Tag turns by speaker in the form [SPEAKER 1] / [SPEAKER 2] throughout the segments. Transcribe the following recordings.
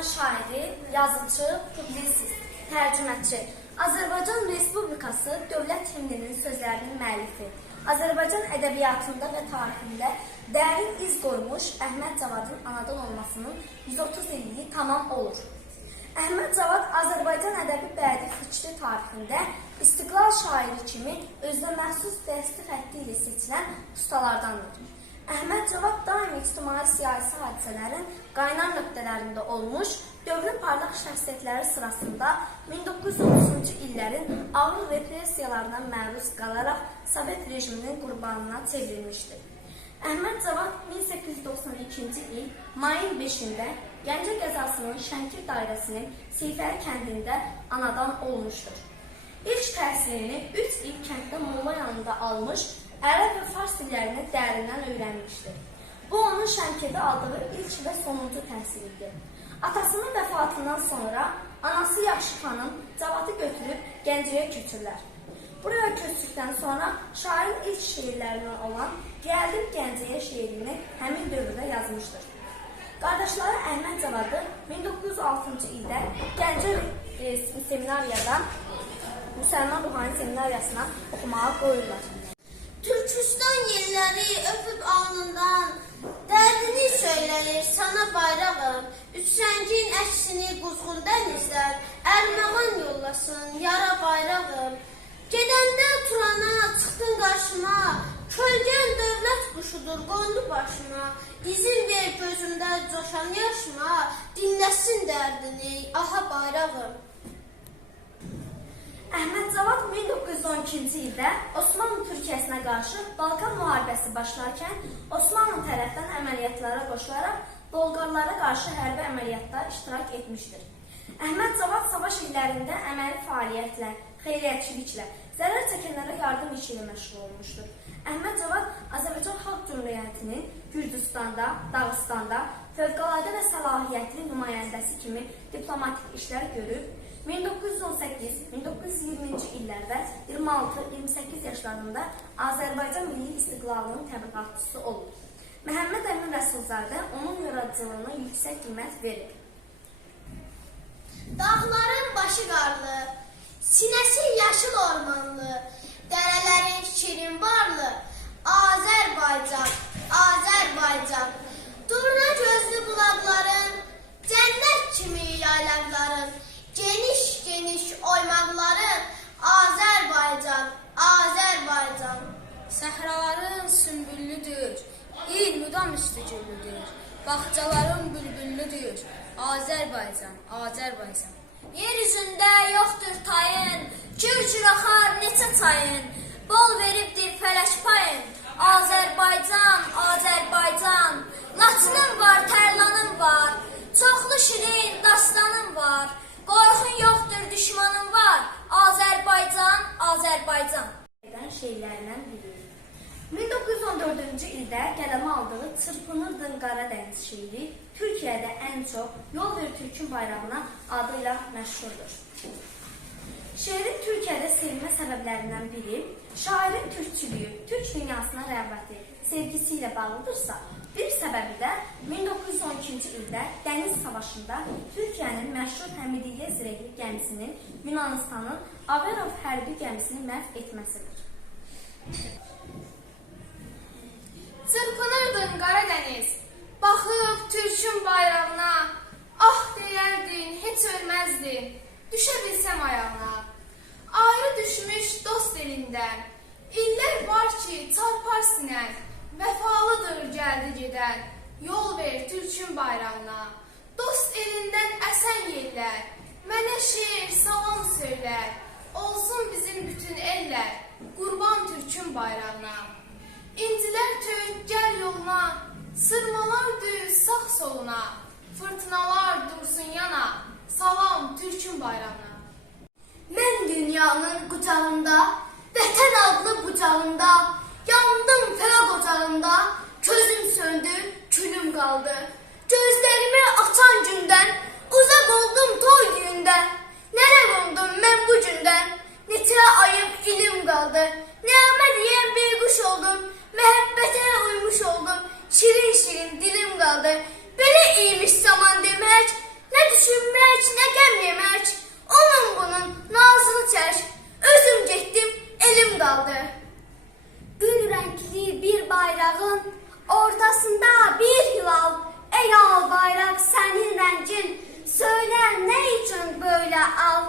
[SPEAKER 1] Azərbaycan şairi, yazıcı, publisist, tərcüməçi, Azərbaycan Respublikası dövlət himninin sözlərinin müəllifi, Azərbaycan ədəbiyyatında və tarixində dərin iz qoymuş Əhməd Cavadın anadan olmasının 130 illiyi tamam olur. Əhməd Cavad Azərbaycan ədəbi bədii fikri tarixində istiqlal şairi kimi özünə məxsus dəsti xətti ilə seçilən ustalardandır. Əhməd Cavad daim ictimai siyasi hadisələrin qaynar nöqtələrində olmuş, dövrün parlaq şəxsiyyətləri sırasında 1930-cu illərin ağır repressiyalarına məruz qalaraq Sovet rejiminin qurbanına çevrilmişdir. Əhməd Cavad 1892-ci il mayın 5-də Gəncə qəzasının Şəmkir dairəsinin Seyfəli kəndində anadan olmuşdur. İlk təhsilini 3 il kənddə molla yanında almış, ərəb və fars dillərini dərindən öyrənmişdir. Bu onun Şəmkirdə aldığı ilk və sonuncu təhsilidir. Atasının vəfatından sonra anası Yaxşı xanım Cavadı götürüb Gəncəyə köçürlər. Buraya köçdükdən sonra şairin ilk şeirlərindən olan Gəldim Gəncəyə şeirini həmin dövrdə yazmışdır. Qardaşları Əhməd Cavadı 1906-cı ildə Gəncə e, seminariyadan Müsəlman Ruhani seminariyasına oxumağa qoyurlar.
[SPEAKER 2] Türkistan yerleri öpüp alnından Derdini söyleyir sana bayrağım Üç əksini quzğun dənizlər Ərmağan yollasın yara bayrağım Gedəndə Turana çıxdın qarşıma Kölgən dövlət quşudur qondu başıma. İzin ver gözümdə coşan yaşıma Dinləsin dərdini aha bayrağım
[SPEAKER 1] Əhməd Cavad 1912-ci ildə Osmanlı Türkiyəsinə qarşı Balkan müharibəsi başlarkən Osmanlı tərəfdən əməliyyatlara qoşularaq Bolqarlara qarşı hərbi əməliyyatda iştirak etmişdir. Əhməd Cavad savaş illərində əməli fəaliyyətlə, xeyriyyətçiliklə, zərər çəkənlərə yardım işi ilə məşğul olmuşdur. Əhməd Cavad Azərbaycan Xalq Cümhuriyyətinin Gürcüstanda, Dağıstanda fövqəladə və səlahiyyətli nümayəndəsi kimi diplomatik işlər görüb, 1918-1920-ci illərdə 26-28 yaşlarında Azərbaycan Milli İstiqlalının təbliğatçısı olub. Məhəmməd Əmin Rəsulzadə onun yaradıcılığına yüksək qiymət verir.
[SPEAKER 2] Dağların başı qarlı, sinəsi yaşıl ormanlı, dərələrin şirin barlı, Azərbaycan, Azərbaycan. Durna gözlü bulaqların, cənnət kimi yaylaqların, geniş-geniş oymaqların, Azərbaycan, Azərbaycan.
[SPEAKER 3] Səhraların sümbüllüdür, il müdam üstü güllüdür. Bağçaların bülbüllüdür, Azərbaycan, Azərbaycan.
[SPEAKER 2] Yeryüzündə yoxdur tayın, Gür-gür axar neçə çayın, Bol veribdir fələş payın, Azərbaycan, Azərbaycan. Laçının var, tərlanın var, Çoxlu şirin dastanın var, Qorxun yoxdur, düşmanın var, Azərbaycan, Azərbaycan.
[SPEAKER 1] edən şeylərindən biri. 1914-cü ildə qələmə aldığı Çırpınırdın Şeiri Türkiyədə ən çox Yol ver Türkün bayrağına adı ilə məşhurdur. Şeirin Türkiyədə sevilmə səbəblərindən biri şairin türkçülüyü, türk dünyasına rəğbəti, sevgisi ilə bağlıdırsa, bir səbəbi də 1912-ci ildə Dəniz Savaşında Türkiyənin məşhur Həmidiyyə zirehli gəmisinin Yunanistanın Averov hərbi gəmisini məhv etməsidir.
[SPEAKER 3] Çırpınırdın Qaradəniz, baxıb Türkün bayrağına, ah deyərdin, heç ölməzdin, düşə bilsəm ayağına. Ayrı düşmüş dost elindən, illər var ki, çarpar sinən, vəfalıdır gəldi gedən, yol ver Türkün bayrağına. Dost elindən əsən yellər, mənə şeir, salam söylər, olsun bizim bütün ellər, qurban Türkün bayrağına. İncilər töyüt gəl yoluna, sırmalar düz sağ soluna, fırtınalar dursun yana, salam Türkün bayrağına.
[SPEAKER 2] Mən dünyanın qucağında, vətən adlı bucağında, yandım fəraq ocağında, közüm söndü, külüm qaldı. Gözlərimi açan gündən, uzaq oldum toy günündən. Nerə qondum mən bu gündən, neçə ayım ilim qaldı. Nəğmə deyən bir quş oldum, məhəbbətə uymuş oldum. Şirin şirin dilim kaldı. Böyle iyiymiş zaman demek. Ne düşünmek ne gem yemek. Onun bunun nazını çer. Özüm gittim elim kaldı. Gün renkli bir bayrağın ortasında bir hilal. Ey al bayrak senin rengin. Söyle ne için böyle al.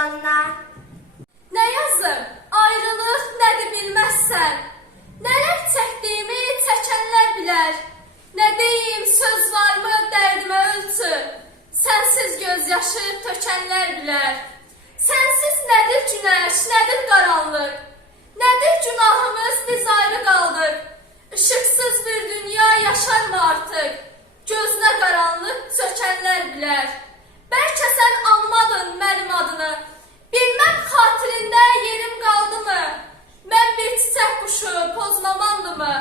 [SPEAKER 2] Canına?
[SPEAKER 3] Ne yazım? Ayrılıq nədir bilməzsən. Nələr çəkdiyimi çəkənlər bilər. Nə deyim, söz varmı dərdimə ölçü. Sənsiz gözyaşı tökənlər bilər. Sənsiz nədir günəş, nədir qaranlıq? Nədir günahımız biz ayrı qaldıq? Işıqsız bir dünya yaşarmı artıq? Gözünə qaranlıq sökənlər bilər. Bəlkə sən anmadın mənim adını. Bilmem xatirində yerim qaldı mı? Mən bir çiçək quşu, pozmamandı mı?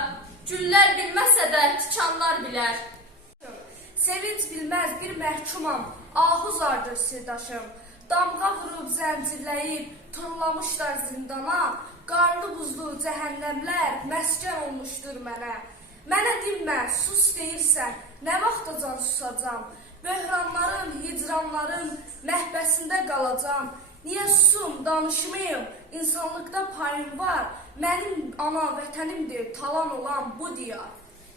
[SPEAKER 3] Güllər bilməsə də tikanlar bilər.
[SPEAKER 4] Sevinç bilməz bir məhkumam, ahuzardır sirdaşım. Damğa vurub zəncirləyib, tonlamışlar zindana. Qarlı buzlu cəhənnəmlər məskən olmuşdur mənə. Mənə dinmə, sus deyirsən, nə vaxta can susacam? Böhranların, hicranların məhbəsində qalacam. Niyə susum, danışmayım? İnsanlıqda payım var. Mənim ana vətənimdir, talan olan bu diyar.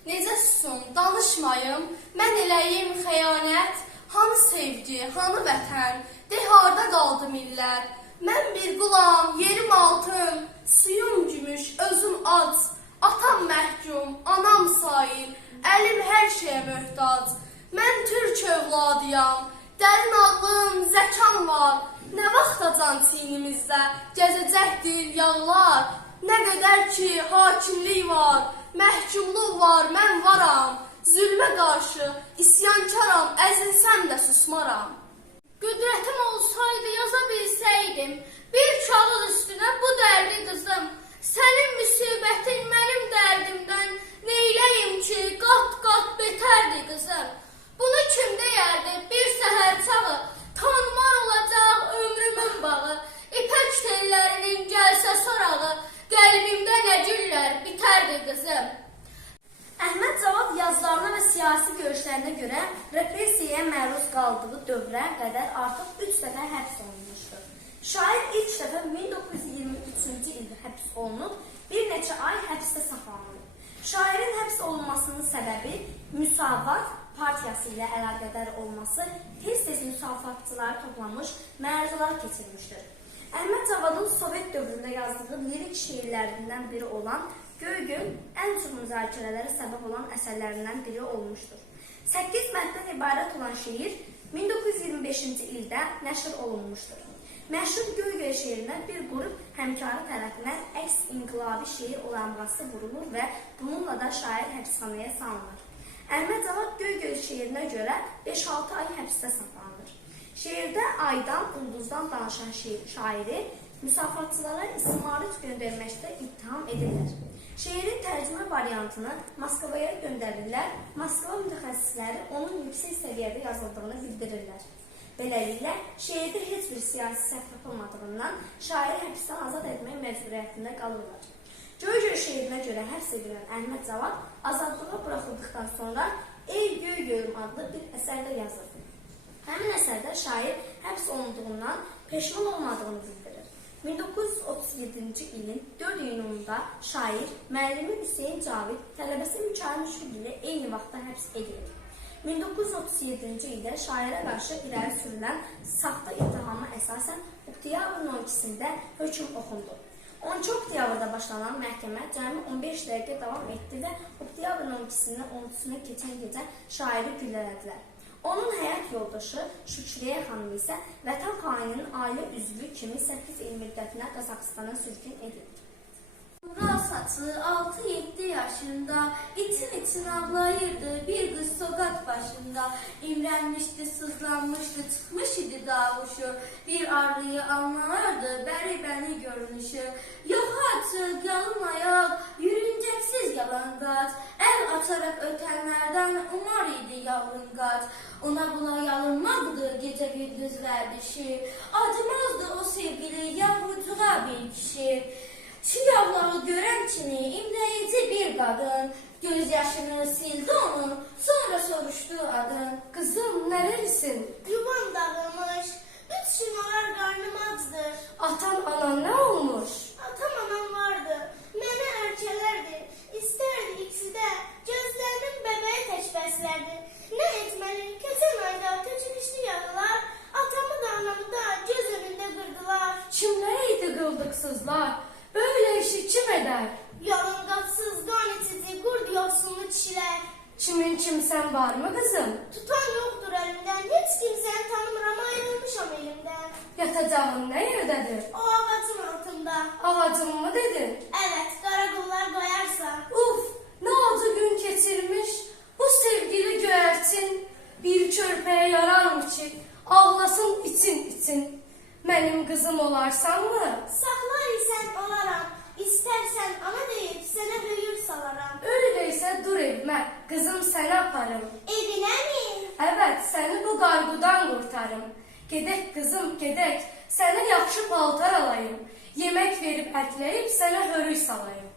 [SPEAKER 3] Necə susun, danışmayım, mən eləyim xəyanət, hanı sevgi, hanı vətən, de harda qaldı millət? Mən bir qulam, yerim altın, suyum gümüş, özüm ac, atam məhkum, anam sair, əlim hər şeyə möhtac. Mən türk övladıyam, dərin ağlım, zəkam var. Nə vaxt can çiynimizdə gəzəcəkdir yağlar. Nə qədər ki hakimlik var, məhkumluq var, mən varam. Zülmə qarşı isyankaram, əzilsəm də susmaram.
[SPEAKER 2] Qüdrətim olsaydı yaza bilsəydim bir kağız üstünə bu dərdi qızım. Sənin müsibətin mənim dərdimdən neyləyim
[SPEAKER 1] 3 dəfə həbs olunmuşdur. Şair ilk dəfə 1923-cü ildə həbs bir neçə ay həbsdə saxlanılıb. Şairin həbs olunmasının səbəbi Müsavat partiyası ilə əlaqədar olması, tez-tez müsafatçıları toplanmış məruzələr keçirmişdir. Əhməd Cavadın Sovet dövründə yazdığı lirik şeirlərindən biri olan Göygöl ən çox müzakirələrə səbəb olan əsərlərindən biri olmuşdur. 8 məndən ibarət olan şeir 1925-ci ildə nəşr olunmuşdur. Məşhur Göygöl şeirinə bir qrup həmkarı tərəfindən əks inqilabi şeir olanğası vurulur və bununla da şair həbsxanaya salınır. Əhməd Cavad Göygöl şeirinə görə 5-6 ay həbsdə saxlanılır. Şeirdə aydan, ulduzdan danışan şairi müsafatçılara ismarıc göndərməkdə ittiham edirlər. Şeirin tərcümə variantını Moskvaya göndərirlər. Moskva mütəxəssisləri onun yüksək səviyyədə yazıldığını bildirirlər. Beləliklə, şeirdə heç bir siyasi səhv tapılmadığından şairi həbsdən azad etmək məcburiyyətində qalırlar. Göygöl şeirinə görə həbs edilən Əhməd Cavad azadlığa buraxıldıqdan sonra Ey Göy Gölüm adlı bir əsərdə yazır. Həmin əsərdə şair həbs olunduğundan peşman olmadığını bildirir. 1937-ci ilin 4 iyununda şair müəllimi Hüseyn Cavid tələbəsi Mikail Müşfiq ilə eyni vaxtda həbs edilir. 1937-ci ildə şairə qarşı irəli sürülən saxta ittihama əsasən oktyabrın 12-sində hökm oxundu. 12 oktyabrda başlanan məhkəmə cəmi 15 dəqiqə davam etdi və oktyabrın 12-sindən 13-sünə keçən gecə şairi güllələdilər. Onun həyat yoldaşı Şükriyə xanım isə vətən xaininin ailə üzvü kimi 8 il müddətinə Qazaxstana sürgün edildi.
[SPEAKER 2] Mural saçı 6-7 yaşında. İçin için ağlayırdı bir kız sokak başında. İmrenmişti sızlanmıştı çıkmış idi davuşu. Bir arıyı anlardı beri beni görünüşü yok artık yalın ayak yürünceksiz
[SPEAKER 5] yalanqaç, əl açaraq ötənlərdən umar idi yalınqaç. Ona bula yalınmaqdı gecə gündüz vərdişi, acımazdı o sevgili yavrucuğa bir kişi. Şu yavları görən kimi imləyici bir qadın, göz yaşını sildi onun, sonra soruşdu adın.
[SPEAKER 3] Qızım, nərəlisin?
[SPEAKER 2] Yuvam dağılmış. Üç gün olar karnım açdır.
[SPEAKER 3] Atan,
[SPEAKER 2] kişiler.
[SPEAKER 3] Kimin kimsən var mı qızım?
[SPEAKER 2] Tutan yoktur elimden. Hiç kimseyi tanımıram ayrılmışam elimden.
[SPEAKER 3] Yatacağın nə yerdədir?
[SPEAKER 2] O ağacın altında.
[SPEAKER 3] Ağacın mı dedin?
[SPEAKER 2] Evet, karakollar koyarsa.
[SPEAKER 3] Uf, ne acı gün keçirmiş bu sevgili göyərçin. Bir körpəyə yarar ki, ağlasın için için. Mənim qızım olarsan mı?
[SPEAKER 2] Saklar isen olaram. İstersen ana deyip sana büyür salaram.
[SPEAKER 3] Öyleysə dur evmə, qızım səni aparım.
[SPEAKER 2] Evine mi?
[SPEAKER 3] Evet, səni bu qarğudan qurtarım. Gedək qızım, gedək. Sənə yaxşı paltar alayım. Yemək verib ətləyib sənə hörük salayım.